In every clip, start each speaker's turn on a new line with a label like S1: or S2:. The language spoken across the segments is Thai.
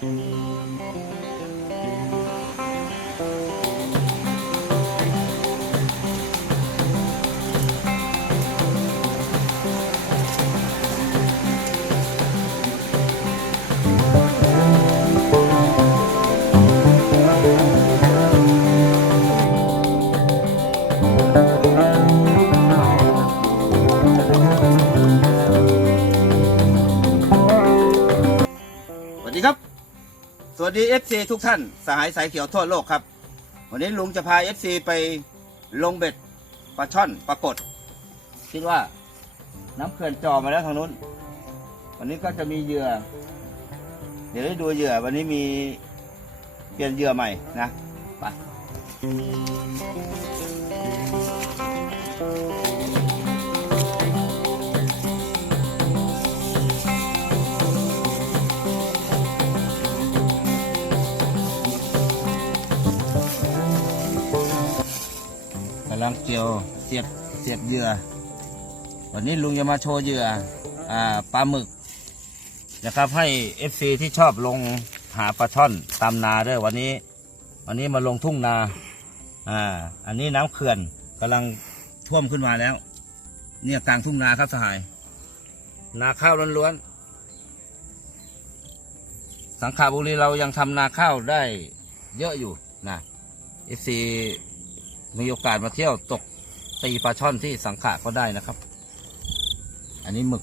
S1: ส ดี FC ทุกท่าน สหายสายเขียวทั่วโลกครับ วันนี้ลุงจะพา FC ไปลงเบ็ดปลาช่อนปรากฏคิดว่าน้ำเขื่อนจอมาแล้วทางนู้น วันนี้ก็จะมีเหยื่อ เดี๋ยวได้ดูเหยื่อ วันนี้มีเปลี่ยนเหยื่อใหม่นะไป ลังเกี่ยวเสียบเสียบเหยื่อ วันนี้ลุงจะมาโชว์เหยื่ออ่าปลาหมึกนะครับให้ FC ที่ชอบลงหาปลาช่อนตามนาด้วยวันนี้ วันนี้มาลงทุ่งนาอ่าอันนี้น้ำเขื่อนกำลังท่วมขึ้นมาแล้ว เนี่ยกลางทุ่งนาครับสหาย นาข้าวล้วนๆสังขาบุรีเรายังทำนาข้าวได้เยอะอยู่นะ FC มีโอกาสมาเที่ยวตกตีปลาช่อนที่สังขะก็ได้นะครับ อันนี้หมึก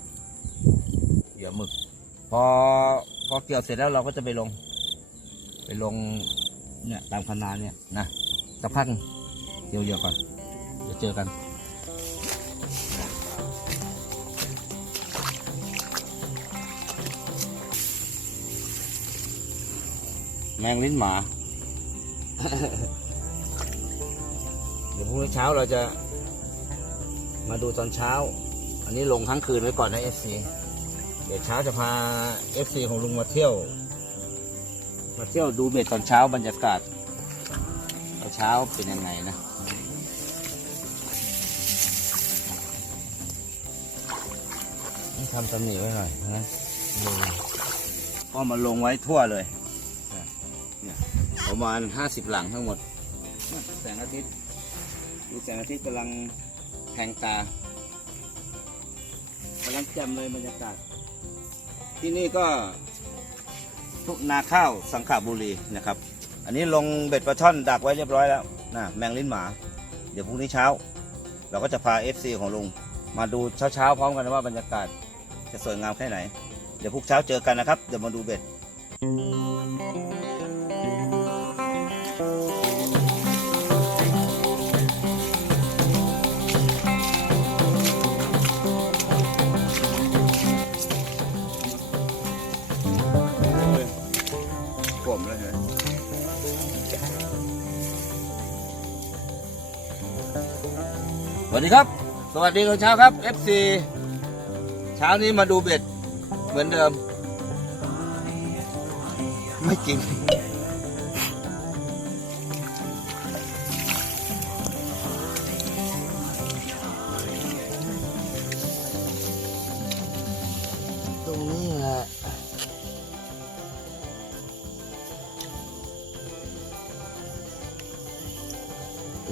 S1: เหยื่อหมึก พอพอเกี่ยวเสร็จแล้วเราก็จะไปลง ไปลงเนี่ยตามคนาเนี่ยนะสักพักเกี่ยวเยอะก่อนเดี๋ยวเจอกันแมงลิ้นหมา ดี๋ยวพรุ่งนี้เช้าเราจะ มาดูตอนเช้า อันนี้ลงทั้งคืนไว้ก่อนนะเอฟซีเดี๋ยวเช้าจะพา FC ของลุงมาเที่ยว มาเที่ยวดูเบ็ดตอนเช้าบรรยากาศตอนเช้าเป็นยังไงนะนี่ทำตำหนิไว้หน่อยนะนี่ก็มาลงไว้ทั่วเลย เนี่ยประมาณห้าสิบหลังทั้งหมดเนี่ยแสงอาทิตย์ ดูแสงอาทิตย์กำลังแทงตากำลังแจ่มเลยบรรยากาศ ที่นี่ก็ทุกนาข้าวสังขบุรีนะครับ อันนี้ลงเบ็ดปลาช่อนดักไว้เรียบร้อยแล้วนะแมงลิ้นหมา เดี๋ยวพรุ่งนี้เช้า เราก็จะพา FC ของลุงมาดูเช้าๆพร้อมกันว่าบรรยากาศจะสวยงามแค่ไหน เดี๋ยวพรุ่งเช้าเจอกันนะครับ เดี๋ยวมาดูเบ็ดผม สวัสดีครับ สวัสดีตอนเช้าครับ FC เช้านี้มาดูเบ็ดเหมือนเดิม ไม่จริง ตรงนี้แหละ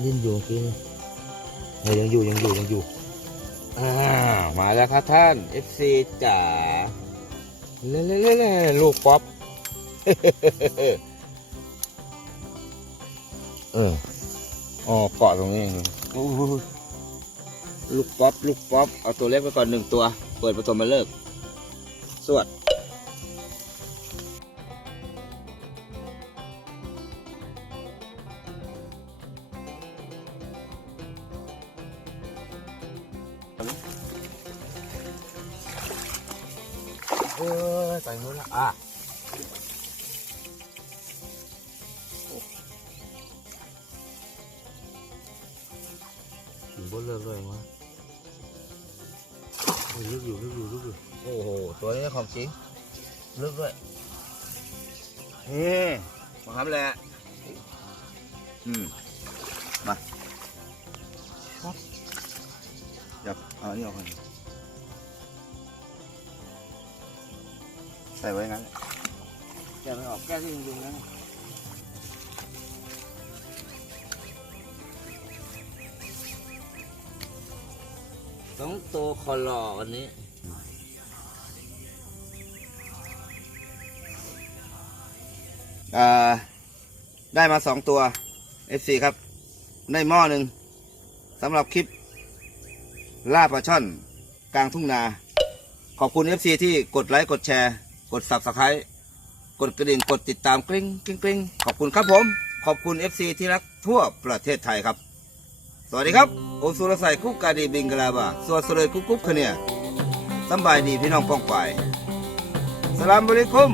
S1: ลิ้นอยู่เมื่อกี้นี่ ออยังอยู่ยังอยู่ยังอยู่อ่ามาแล้วครับท่าน FC จ๋าเล่เล่เล่ลูกป๊อปเอออ๋อเกาะตรงนี้เองลูกป๊อปลูกป๊อปเอาตัวเล็กไปก่อนหนึ่งตัว เปิดประตูมาเลิก สวด เออไปนู้นละอะถึงบนเลิกเลยวะโอ้ยลึกอยู่ลึกอยู่ลึกอยู่โอ้โห ตัวนี้ของจริงลึกด้วยนี่มาทำแหละอืมมาครับเดี๋ยวเอาอันนี้ออกก่อน ส่ไว้งั้นแหละแกะไม่ออกแก้ที่ยุงๆนะสองตัวคอลอวันนี้
S2: อ่าได้มาสองตัว FC ครับ ได้หม้อหนึ่งสำหรับคลิปล่าปลาช่อนกลางทุ่งนา ขอบคุณ FC ที่กดไลค์ กดแชร์ กด Subscribe กดกระดิ่งกดติดตามกริ๊งกริ๊งกริ๊งขอบคุณครับผม ขอบคุณ FC ที่รักทั่วประเทศไทยครับ สวัสดีครับโอสุรไซคุกกาดีบิงกลาบาสวัสดีกุ๊กกุ๊กคเนี่ยสบายดีพี่น้องป้องไปสลามบริคุม